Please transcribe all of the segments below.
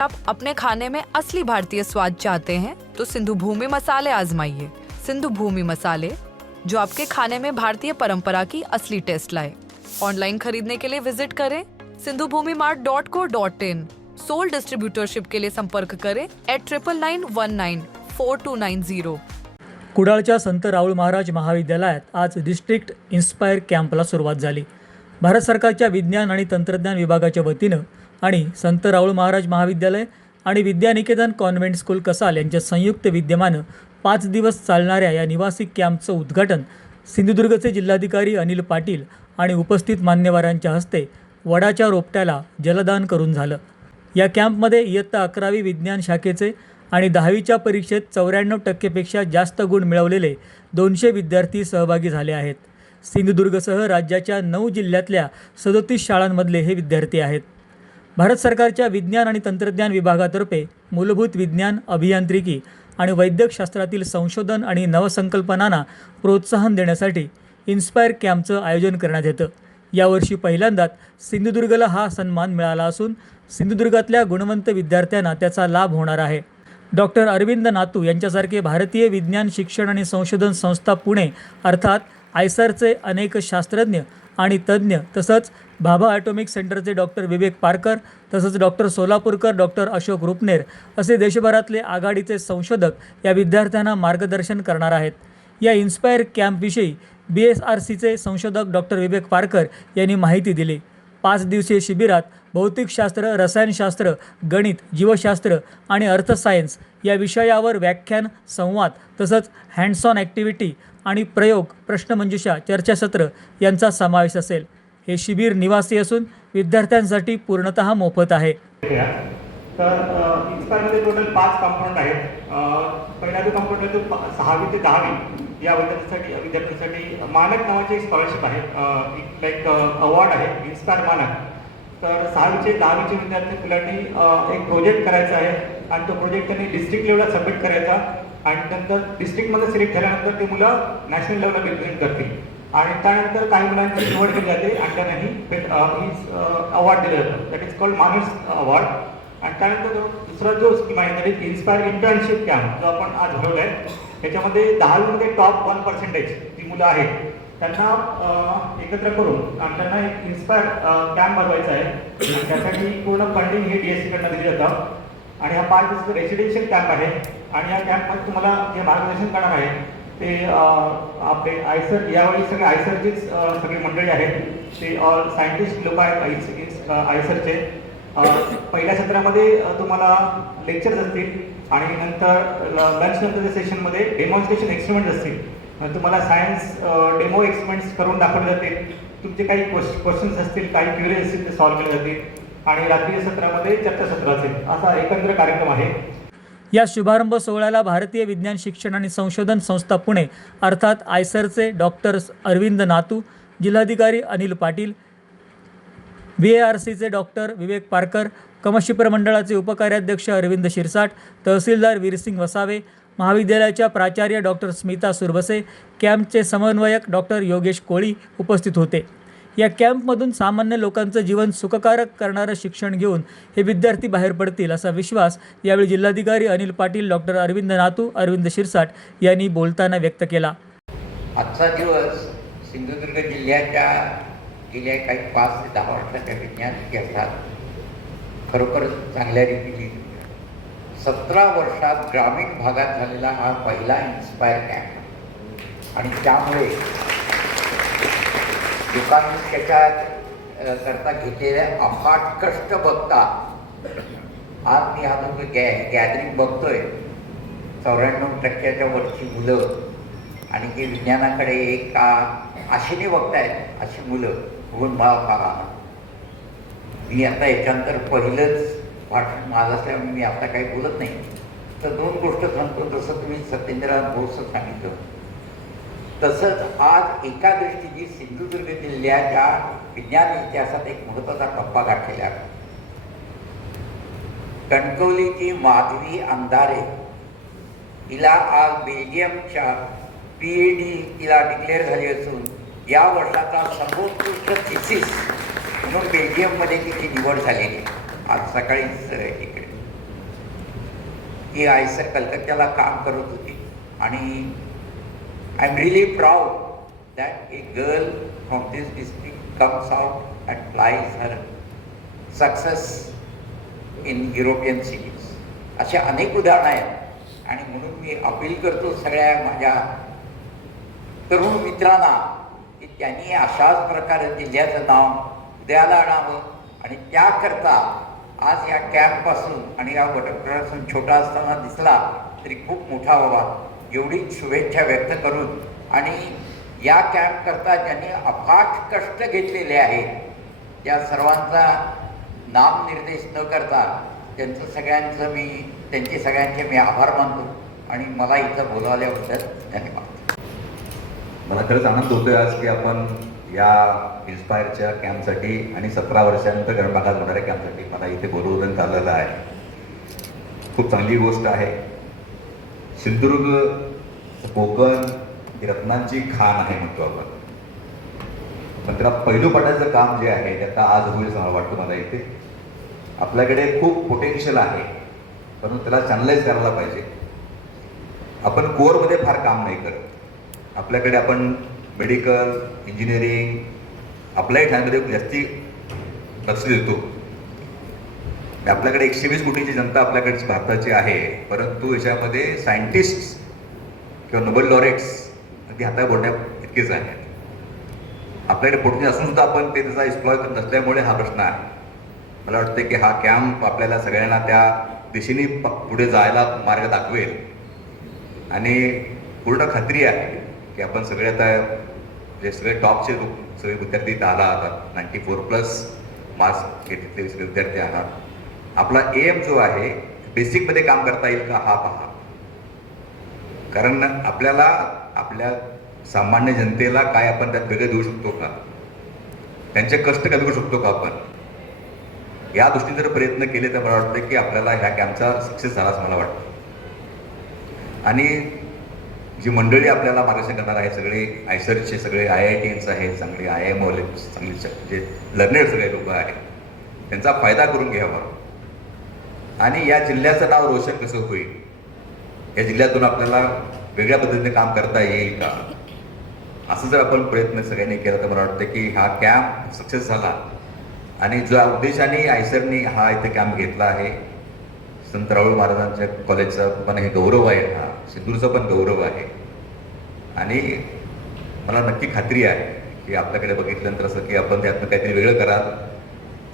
आप अपने खाने में असली भारतीय स्वाद चाहते हैं तो सिंधु भूमि मसाले आजमाइए। सिंधु भूमि मसाले जो आपके खाने में भारतीय परंपरा की असली टेस्ट लाए। ऑनलाइन खरीदने के लिए विजिट करें Sindhu Bhumi mart dot co dot in. Sole distributorship के लिए संपर्क करें at triple nine one nine four two nine zero कुडाळच्या Sant Rahul Maharaj महाविद्यालयात आज डिस्ट्रिक्ट इन्स्पायर कॅम्पला सुरुवात झाली. भारत सरकारच्या विज्ञान आणि तंत्रज्ञान विभागाच्या वतीनं आणि संत राऊळ महाराज महाविद्यालय आणि विद्यानिकेतन कॉन्व्हेंट स्कूल कसाल यांच्या संयुक्त विद्यमानं पाच दिवस चालणाऱ्या या निवासी कॅम्पचं उद्घाटन सिंधुदुर्गचे जिल्हाधिकारी अनिल पाटील आणि उपस्थित मान्यवरांच्या हस्ते वडाच्या रोपट्याला जलदान करून झालं. या कॅम्पमध्ये इयत्ता अकरावी विज्ञान शाखेचे आणि दहावीच्या परीक्षेत चौऱ्याण्णव टक्केपेक्षा जास्त गुण मिळवलेले दोनशे विद्यार्थी सहभागी झाले आहेत. सिंधुदुर्गसह राज्याच्या नऊ जिल्ह्यातल्या सदोतीस शाळांमधले हे विद्यार्थी आहेत. भारत सरकारच्या विज्ञान आणि तंत्रज्ञान विभागातर्फे मूलभूत विज्ञान अभियांत्रिकी आणि वैद्यकशास्त्रातील संशोधन आणि नवसंकल्पनांना प्रोत्साहन देण्यासाठी इन्स्पायर कॅम्पचं आयोजन करण्यात येतं. यावर्षी पहिल्यांदाच सिंधुदुर्गला हा सन्मान मिळाला असून सिंधुदुर्गातल्या गुणवंत विद्यार्थ्यांना त्याचा लाभ होणार आहे. डॉक्टर अरविंद नातू यांच्यासारखे भारतीय विज्ञान शिक्षण आणि संशोधन संस्था पुणे अर्थात आयसरचे अनेक शास्त्रज्ञ आणि तज्ज्ञ तसंच भाभा ॲटॉमिक सेंटरचे डॉक्टर विवेक पारकर तसंच डॉक्टर सोलापूरकर डॉक्टर अशोक रुपनेर असे देशभरातले आघाडीचे संशोधक या विद्यार्थ्यांना मार्गदर्शन करणार आहेत. या इन्स्पायर कॅम्पविषयी बी एस आर सीचे संशोधक डॉक्टर विवेक पारकर यांनी माहिती दिली. पाच दिवसीय शिबिरात भौतिकशास्त्र रसायनशास्त्र गणित जीवशास्त्र आणि अर्थसायन्स या विषयावर व्याख्यान संवाद तसंच हँड्स ऑन ॲक्टिव्हिटी आणि प्रयोग प्रश्नमंजुषा चर्चासत्र यांचा समावेश असेल. हे शिबिर निवासी असून विद्यार्थ्यांसाठी पूर्णतः मोफत आहे. तर इन्स्पायरमध्ये टोटल पाच कंपाऊंड आहेत. पहिला जो कंपोनंट आहे तो सहावी ते दहावी या विद्यार्थ्यांसाठी विद्यार्थ्यांसाठी मानक नावाची एक स्कॉलरशिप आहे. लाईक अवॉर्ड आहे इन्स्पायर मानक. तर सहावीचे दहावीचे विद्यार्थी मुलांनी एक प्रोजेक्ट करायचा आहे. आणि तो प्रोजेक्ट त्यांनी डिस्ट्रिक्ट लेवलला सबमिट करायचा. आणि नंतर डिस्ट्रिक्टमध्ये सिलेक्ट झाल्यानंतर ते मुलं नॅशनल लेवलला रिप्रेझेंट करतील. आणि त्यानंतर काही मुलांची निवड केली जाते आणि त्यांनाही अवॉर्ड दिलं जातं. That is called Manas award आणि त्यानंतर दुसरा जो स्कीम आहे that is inspire internship camp जो आपण आज भरवला आहे त्याच्यामध्ये दहावीमध्ये टॉप वन पर्सेंटेज जी मुलं आहेत त्यांना एकत्र करून आणि त्यांना एक इन्स्पायर कॅम्प भरवायचा आहे. त्यासाठी पूर्ण फंडिंग हे डी एस सीकडनं दिली जातं. आणि हा पाच दिवसाचा रेसिडेन्शियल कॅम्प आहे आणि या कॅम्पमध्ये तुम्हाला जे मार्गदर्शन करणार आहे ते आपले आयसर यावेळी सगळे आयसरचीच सगळी मंडळी आहेत. ते ऑल सायंटिस्ट लोक आहेत आयसरचे. पहिल्या सत्रामध्ये तुम्हाला लेक्चर्स असतील आणि नंतर लंचनंतरच्या सेशनमध्ये डेमॉन्स्ट्रेशन एक्सपेरिमेंट असतील. तुम्हाला सायन्स डेमो एक्सपेरिमेंट्स करून दाखवले जातील. तुमचे काही क्वेश्च क्वेश्चन्स असतील काही क्युरियस असतील ते सॉल्व्ह केले जातील. आणि रात्री सत्रामध्ये चर्चासत्र असेल असा एकत्र कार्यक्रम आहे. या शुभारंभ सोहळ्याला भारतीय विज्ञान शिक्षण आणि संशोधन संस्था पुणे अर्थात आयसरचे डॉक्टर अरविंद नातू जिल्हाधिकारी Anil Patil B A R सीचे डॉक्टर विवेक पारकर कमशिपर मंडळाचे उपकार्याध्यक्ष अरविंद शिरसाट तहसीलदार वीरसिंग वसावे महाविद्यालयाच्या प्राचार्य डॉक्टर स्मिता सुरबसे कॅम्पचे समन्वयक डॉक्टर योगेश कोळी उपस्थित होते. या कॅम्पमधून सामान्य लोकांचं जीवन सुखकारक करणारं शिक्षण घेऊन हे विद्यार्थी बाहेर पडतील असा विश्वास यावेळी जिल्हाधिकारी अनिल पाटील डॉक्टर अरविंद नातू अरविंद शिरसाट यांनी बोलताना व्यक्त केला. आजचा दिवस सिंधुदुर्ग जिल्ह्याच्या गेल्या काही पाच ते दहा वर्षाच्या विज्ञान इतिहासात खरोखर चांगल्या रीतीने. सतरा वर्षात ग्रामीण भागात झालेला हा पहिला इन्स्पायर कॅम्प आणि त्यामुळे त्याच्या करता घेतलेले अफाट कष्ट बघता आज मी हा जो गॅ गॅदरिंग बघतोय. चौऱ्याण्णव टक्क्याच्या वरची मुलं आणि जे विज्ञानाकडे एक आ- आशेने बघतायत अशी मुलं बघून मला फार मी आता याच्यानंतर पहिलंच भाषण माझं असल्यामुळे मी आता काही बोलत नाही. तर दोन गोष्ट सांगतो जसं तुम्ही सत्येंद्रनाथ बोसचं सांगितलं. तसंच आज एका दृष्टीने सिंधुदुर्ग जिल्ह्याच्या विज्ञान इतिहासात एक महत्त्वाचा टप्पा गाठलेला आहे. कणकवलीची माधवी अंधारे तिला आज बेल्जियमच्या पी ए डी तिला डिक्लेअर झाली असून या वर्षाचा सर्वोत्कृष्ट थिसिस म्हणून बेल्जियममध्ये तिची निवड झालेली आहे. आज सकाळीच इकडे. ती आयसर कलकत्त्याला काम करत होती आणि I am really proud that a girl from this district comes out and flies her success in European cities असे अनेक उदाहरणं आहेत. आणि म्हणून मी अपील करतो सगळ्या माझ्या तरुण मित्रांना की त्यांनी अशाच प्रकारे जिल्ह्याचं नाव उद्याला आणावं आणि त्याकरता आज या कॅम्पपासून आणि या वटप्रदर्शन छोटा असताना दिसला तरी खूप मोठा व्हावा. एवढी शुभेच्छा व्यक्त करून आणि या कॅम्पकरता ज्यांनी अफाट कष्ट घेतलेले आहेत त्या सर्वांचा नामनिर्देश न करता त्यांचं सगळ्यांचं मी त्यांचे सगळ्यांचे मी आभार मानतो आणि मला इथं बोलावल्याबद्दल धन्यवाद. मला खरंच आनंद होतोय आज की आपण या इन्स्पायरच्या कॅम्पसाठी आणि सतरा वर्षानंतर गरम भागात होणाऱ्या कॅम्पसाठी मला इथे बोलवून चाललेलं आहे. खूप चांगली गोष्ट आहे. सिंधुदुर्ग कोकण ही रत्नांची खाण आहे म्हणतो आपण. पण त्याला पैलूपटाचं काम जे आहे ते आता आज होईल असं मला वाटतं मला इथे. आपल्याकडे खूप पोटेन्शियल आहे परंतु त्याला चॅनलाइज करायला पाहिजे. आपण कोअरमध्ये फार काम नाही करत. आपल्याकडे आपण मेडिकल इंजिनिअरिंग आपल्याही ह्यामध्ये जास्ती लक्ष देतो. आपल्याकडे एकशे वीस कोटीची जनता आपल्याकडे भारताची आहे परंतु याच्यामध्ये सायंटिस्ट किंवा नोबेल लॉरेट्स अगदी हाता बोलण्या इतकेच आहेत. आपल्याकडे पोटेन्शियल असून सुद्धा आपण ते त्याचा एक्सप्लॉय करत नसल्यामुळे हा प्रश्न आहे. मला वाटतं की हा कॅम्प आपल्याला सगळ्यांना त्या दिशेने प- पुढे जायला मार्ग दाखवेल. आणि पूर्ण खात्री आहे की आपण सगळे आता जे सगळे टॉपचे सगळे विद्यार्थी इथं आला आहात नाईन्टी फोर प्लस मार्क्स घेतलेले सगळे विद्यार्थी आहात आपला एम जो आहे बेसिकमध्ये काम करता येईल का हा पहा. कारण आपल्याला आपल्या सामान्य जनतेला काय आपण त्यात वेगळं देऊ शकतो का? त्यांचे कष्ट कमी करू शकतो का आपण? या दृष्टीने जर प्रयत्न केले तर मला वाटतं की आपल्याला ह्या कॅम्पचा सक्सेस झाला असं मला वाटतं. आणि जी मंडळी आपल्याला मार्गदर्शन करणार आहे सगळे आयसरचे सगळे आय आय टीन्स आहेत चांगले आय एम वाले चांगले जे लर्नेड सगळे लोक आहेत त्यांचा फायदा करून घ्यावा. आणि या जिल्ह्याचं नाव रोशन कसं होईल? या जिल्ह्यातून आपल्याला वेगळ्या पद्धतीने काम करता येईल का? असं जर आपण प्रयत्न सगळ्यांनी केला तर मला वाटतं की हा कॅम्प सक्सेस झाला. आणि ज्या उद्देशाने आयसरनी हा इथे कॅम्प घेतला आहे संत राहुल महाराजांच्या कॉलेजचा पण हे गौरव आहे हा सिंधूरचा पण गौरव आहे. आणि मला नक्की खात्री आहे की आपल्याकडे बघितल्यानंतर असं की आपण त्यातनं काहीतरी वेगळं करा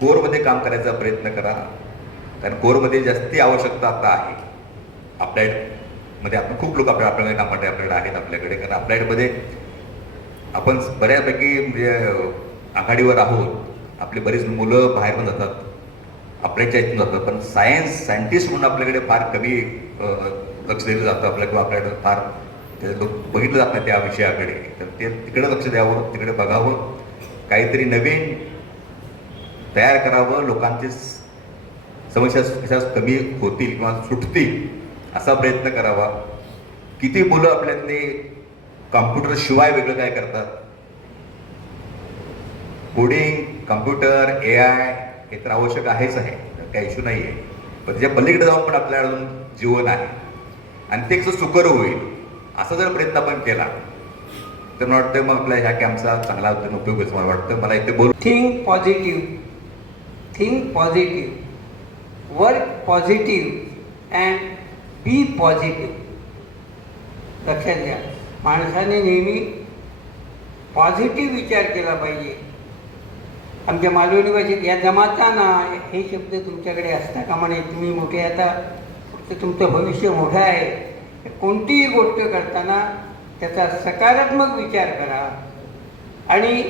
कोरमध्ये काम करायचा प्रयत्न करा. कारण कोरमध्ये जास्ती आवश्यकता आता आहे. अप्लाइडमध्ये आपण खूप लोक आपल्या आपल्याकडे कामाटे आपल्याकडे आहेत आपल्याकडे. कारण अप्लाइडमध्ये आपण बऱ्यापैकी म्हणजे आघाडीवर आहोत. आपली बरीच मुलं बाहेर पण जातात. आपल्याच्या इथून जातात. पण सायन्स सायंटिस्ट म्हणून आपल्याकडे फार कमी लक्ष दिलं जातं. आपल्या किंवा आपल्याकडे फार ते लोक बघितलं जात नाही त्या विषयाकडे. तर ते तिकडे लक्ष द्यावं तिकडे बघावं. काहीतरी नवीन तयार करावं लोकांचे समस्या कशा कमी होतील किंवा सुटतील असा प्रयत्न करावा. किती मुलं आपल्यातले कॉम्प्युटर शिवाय वेगळं काय करतात? कोडिंग कम्प्युटर ए आय हे तर आवश्यक आहेच आहे. काही इश्यू नाही आहे. पण त्याच्या पलीकडे जाऊन पण आपल्या अजून जीवन आहे. आणि ते कसं सुकर होईल असा जर प्रयत्न आपण केला तर मला वाटतं मग आपल्या ह्या कॅम्पचा चांगला उपयोग होईल मला वाटतं. मला इथे बोल. Think positive think positive work positive and be positive लक्षात घ्या. माणसाने नेहमी पॉझिटिव्ह विचार केला पाहिजे. आमच्या मालवणी भाषेत या जमाताना हे शब्द तुमच्याकडे असता का? म्हणे तुम्ही मोठे आता फक्त तुमचं भविष्य मोठं आहे. कोणतीही गोष्ट करताना त्याचा सकारात्मक विचार करा आणि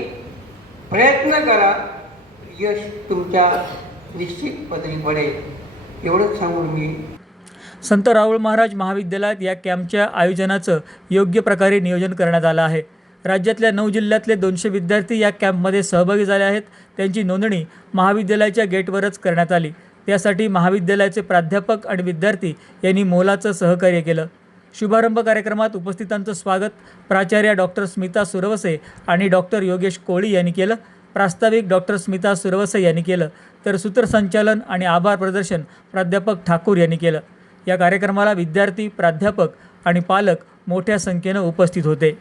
प्रयत्न करा यश तुमच्या निश्चित पदरी पडेल एवढंच सांगून मी संत राहुळ महाराज महाविद्यालयात या कॅम्पच्या आयोजनाचं योग्य प्रकारे नियोजन करण्यात आलं आहे. राज्यातल्या नऊ जिल्ह्यातले दोनशे विद्यार्थी या कॅम्पमध्ये सहभागी झाले आहेत. त्यांची नोंदणी महाविद्यालयाच्या गेटवरच करण्यात आली. त्यासाठी महाविद्यालयाचे प्राध्यापक आणि विद्यार्थी यांनी मोलाचं सहकार्य केलं. शुभारंभ कार्यक्रमात उपस्थितांचं स्वागत प्राचार्य डॉक्टर स्मिता सुरवसे आणि डॉक्टर योगेश कोळी यांनी केलं. प्रास्ताविक डॉक्टर स्मिता सुरवसे यांनी केलं तर सूत्रसंचालन आणि आभार प्रदर्शन प्राध्यापक ठाकूर यांनी केलं. या कार्यक्रमाला विद्यार्थी प्राध्यापक आणि पालक मोठ्या संख्येनं उपस्थित होते.